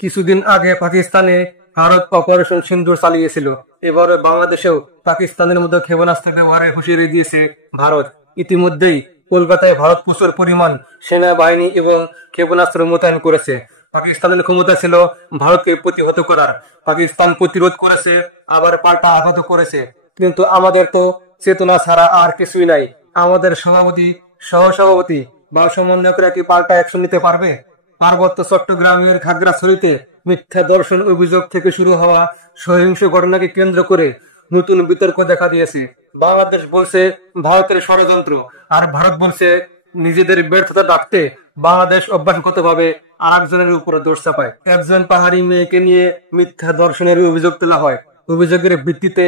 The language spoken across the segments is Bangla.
কিছুদিন আগে পাকিস্তানে ভারত অপারেশন সিন্দুর চালিয়েছিল। এবারে বাংলাদেশেও পাকিস্তানের মতো ক্ষেপণাস্ত্র ব্যবহারের হুঁশিয়ারি দিয়েছে ভারত। ইতিমধ্যেই কলকাতায় ভারত প্রচুর পরিমাণ সেনাবাহিনী এবং ক্ষেপণাস্ত্র মোতায়েন করেছে। পাকিস্তানের ক্ষমতা ছিল ভারতকে প্রতিহত করার। পাকিস্তান প্রতিরোধ করেছে, আবার পাল্টা আঘাত করেছে। কিন্তু আমাদের তো চেতনা ছাড়া আর কিছুই নাই। আমাদের সভাপতি, সহসভাপতি বা সমন্বয়করা কি পাল্টা অ্যাকশন নিতে পারবে? পার্বত্য চট্টগ্রামের খাগড়াছড়িতে মিথ্যা দর্শন অভিযোগ থেকে শুরু হওয়া সহিংস ঘটনাকে কেন্দ্র করে নতুন বিতর্ক দেখা দিয়েছে। বাংলাদেশ বলছে ভারতের ষড়যন্ত্র, আর ভারত বলছে নিজেদের ব্যর্থতা ঢাকতে বাংলাদেশ অভ্যাসগতভাবে আরেকজনের উপরে দোষ চাপায়। একজন পাহাড়ি মেয়েকে নিয়ে মিথ্যা দর্শনের অভিযোগ তোলা হয়। অভিযোগের ভিত্তিতে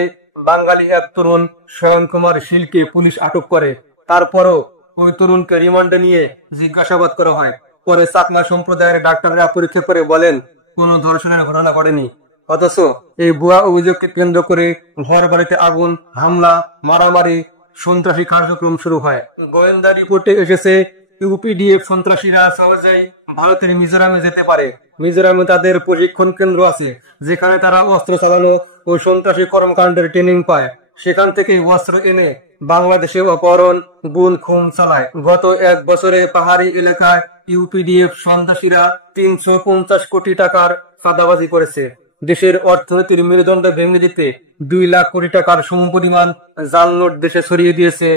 বাঙালি এক তরুণ স্বয়ন কুমার শীলকে পুলিশ আটক করে। তারপরও ওই তরুণকে রিমান্ডে নিয়ে জিজ্ঞাসাবাদ করা হয়। পরে চাকমা সম্প্রদায়ের ডাক্তাররা পরীক্ষা করে বলেন কোনো ধর্ষণের ঘটনা ঘটেনি। অথচ এই ভুয়া অভিযোগকে কেন্দ্র করে ঘর বাড়িতে আগুন, হামলা, মারামারি, সন্ত্রাসী কার্যক্রম শুরু হয়। গোয়েন্দা রিপোর্টে এসেছে ইউপিডিএফ সন্ত্রাসীরা সহজেই ভারতের মিজোরামে যেতে পারে। মিজোরামে তাদের প্রশিক্ষণ কেন্দ্র আছে, যেখানে তারা অস্ত্র চালানো ও সন্ত্রাসী কর্মকাণ্ডের ট্রেনিং পায়। সেখান থেকে অস্ত্র এনে বাংলাদেশে অপহরণ, গুম, খুন চালায়। গত এক বছরে পাহাড়ি এলাকায় ইউপিডিএফ সন্ত্রাসীরা 350 কোটি টাকার চাঁদাবাজি করেছে। দেশের অর্থনীতির মেরুদণ্ড ভেঙে দিতে 2 লাখ কোটি টাকার সমপরিমাণ জাল নোট দেশে ছড়িয়ে দিয়েছে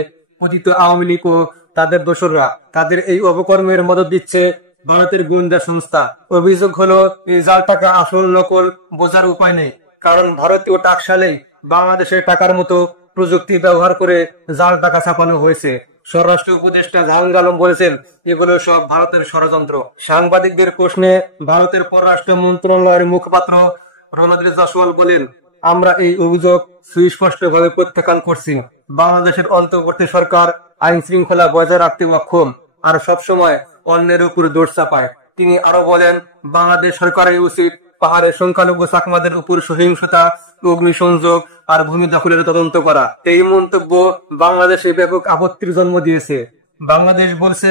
পতিত আওয়ামী লীগ ও তাদের দোসররা। তাদের এই অপকর্মের মদত দিচ্ছে ভারতের গোয়েন্দা সংস্থা। অভিযোগ হলো এই জাল টাকা আসল নকল বোঝার উপায় নেই, কারণ ভারতীয় টাকশালেই বাংলাদেশের টাকার মতো প্রযুক্তি ব্যবহার করে জাল টাকা ছাপানো হয়েছে। স্বরাষ্ট্র উপদেষ্টা জাহাঙ্গীর আলম বলেছেন এগুলো সব ভারতের ষড়যন্ত্র। সাংবাদিকদের প্রশ্নে ভারতের পররাষ্ট্র মন্ত্রণালয়ের মুখপাত্র রণধীর জয়সওয়াল বলেন, আমরা এই অভিযোগ সুস্পষ্টভাবে প্রত্যাখ্যান করছি। বাংলাদেশের অন্তর্বর্তী সরকার আইন শৃঙ্খলা বজায় রাখতে অক্ষম আর সবসময় অন্যের উপর দোষ চাপায়। তিনি আরো বলেন, বাংলাদেশ সরকারের উচিত পাহাড়ের সংখ্যালঘু চাকমাদের উপর সহিংসতা, অগ্নিসংযোগ আর ভূমি দখলের তদন্ত করা। এই মন্তব্য বাংলাদেশে ব্যাপক আপত্তির জন্ম দিয়েছে। বাংলাদেশ বলছে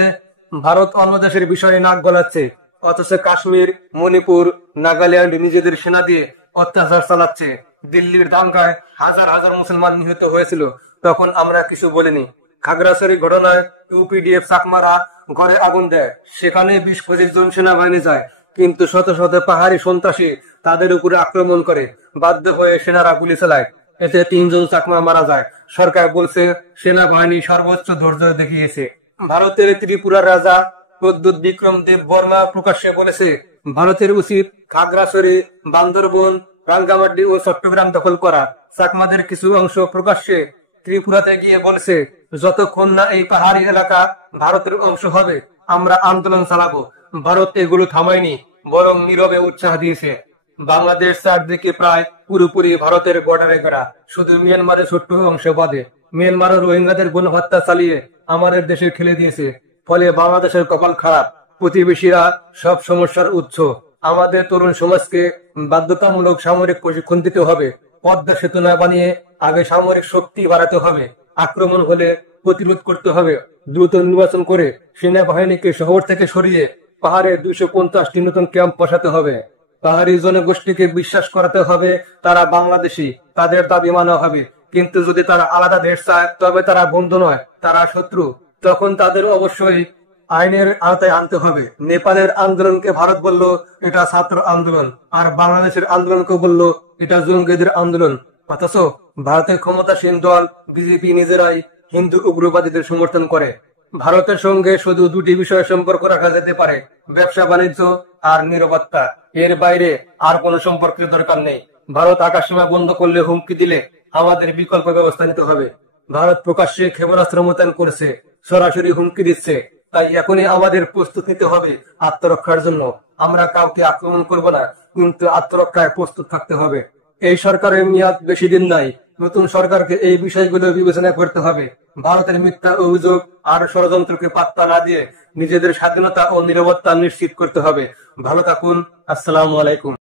ভারত অন্য দেশের বিষয়ে নাক গলাচ্ছে, অথচ কাশ্মীর, মণিপুর, নাগাল্যান্ড নিজেদের সেনা দিয়ে অত্যাচার চালাচ্ছে। দিল্লির দাঙ্গায় হাজার হাজার মুসলমান নিহত হয়েছিল, তখন আমরা কিছু বলিনি। খাগড়াছড়ি ঘটনায় ইউপিডিএফ চাকমারা ঘরে আগুন দেয়, সেখানে 20-25 জন সেনাবাহিনী যায়, কিন্তু শত শত পাহাড়ি সন্ত্রাসী তাদের উপরে আক্রমণ করে। বাধ্য হয়ে সেনারা গুলি চালায়, এতে 3 জন চাকমা মারা যায়। সরকার বলছে সেনাবাহিনী সর্বোচ্চ ধৈর্য দেখিয়েছে। ভারতের ত্রিপুরার রাজা প্রদ্যুৎ বিক্রম দেব বর্মা প্রকাশ্যে বলেছে ভারতের উচিত খাগড়াছড়ি, বান্দরবন, রাঙ্গামাটি ও চট্টগ্রাম দখল করা। চাকমাদের কিছু অংশ প্রকাশ্যে ত্রিপুরাতে গিয়ে বলছে যতক্ষণ না এই পাহাড়ি এলাকা ভারতের অংশ হবে আমরা আন্দোলন চালাবো। ভারত এগুলো থামায়নি, বরং নীরবে উৎসাহ দিয়েছে। বাংলাদেশ চারদিকে প্রায় পুরোপুরি ভারতের বর্ডারে ঘেরা, শুধু মিয়ানমারের ছোট্ট অংশ বাদে। মিয়ানমারও রোহিঙ্গাদের গণহত্যা চালিয়ে আমাদের দেশে খেলে দিয়েছে। ফলে বাংলাদেশের কপাল খারাপ। প্রতিবেশীরা সব সমস্যার উৎস। আমাদের তরুণ সমাজকে বাধ্যতামূলক সামরিক প্রশিক্ষণ দিতে হবে। পদ্মা সেতু না বানিয়ে আগে সামরিক শক্তি বাড়াতে হবে। আক্রমণ হলে প্রতিরোধ করতে হবে। দ্রুত নির্বাচন করে সেনাবাহিনীকে শহর থেকে সরিয়ে পাহাড়ে 250টি নতুন ক্যাম্প বসাতে হবে। পাহাড়ি জনগোষ্ঠীকে বিশ্বাস করাতে হবে তারা বাংলাদেশী, তাদের দাবি মানা হবে। কিন্তু যদি তারা আলাদা দেশ চায়, তবে তারা বন্ধু নয়, তারা শত্রু। তখন তাদের অবশ্যই আইনের আওতায় আনতে হবে। নেপালের আন্দোলনকে ভারত বলল এটা ছাত্র আন্দোলন, আর বাংলাদেশের আন্দোলনকে বলল এটা জঙ্গিদের আন্দোলন। অথচ ভারতের ক্ষমতাসীন দল বিজেপি নিজেরাই হিন্দু উগ্রবাদীদের সমর্থন করে। ভারতের সঙ্গে শুধু 2টি বিষয়ে সম্পর্ক রাখা যেতে পারে, ব্যবসা বাণিজ্য আর নিরাপত্তা। এর বাইরে আর কোনো সম্পর্কের দরকার নেই। ভারত আকাশসীমা বন্ধ করলে, হুমকি দিলে আমাদের বিকল্প ব্যবস্থা নিতে হবে। ভারত প্রকাশ্যে ক্ষেপণাস্ত্র মোতায়েন করেছে, সরাসরি হুমকি দিচ্ছে। তাই এখনই আমাদের প্রস্তুত নিতে হবে আত্মরক্ষার জন্য। আমরা কাউকে আক্রমণ করব না, কিন্তু আত্মরক্ষায় প্রস্তুত থাকতে হবে। এই সরকারের মেয়াদ বেশি দিন নাই। নতুন সরকারকে এই বিষয়গুলো বিবেচনা করতে হবে। ভারতের মিথ্যা অভিযোগ আর ষড়যন্ত্রকে পাত্তা না দিয়ে নিজেদের স্বাধীনতা ও নিরাপত্তা নিশ্চিত করতে হবে। ভালো থাকুন। আসসালামু আলাইকুম।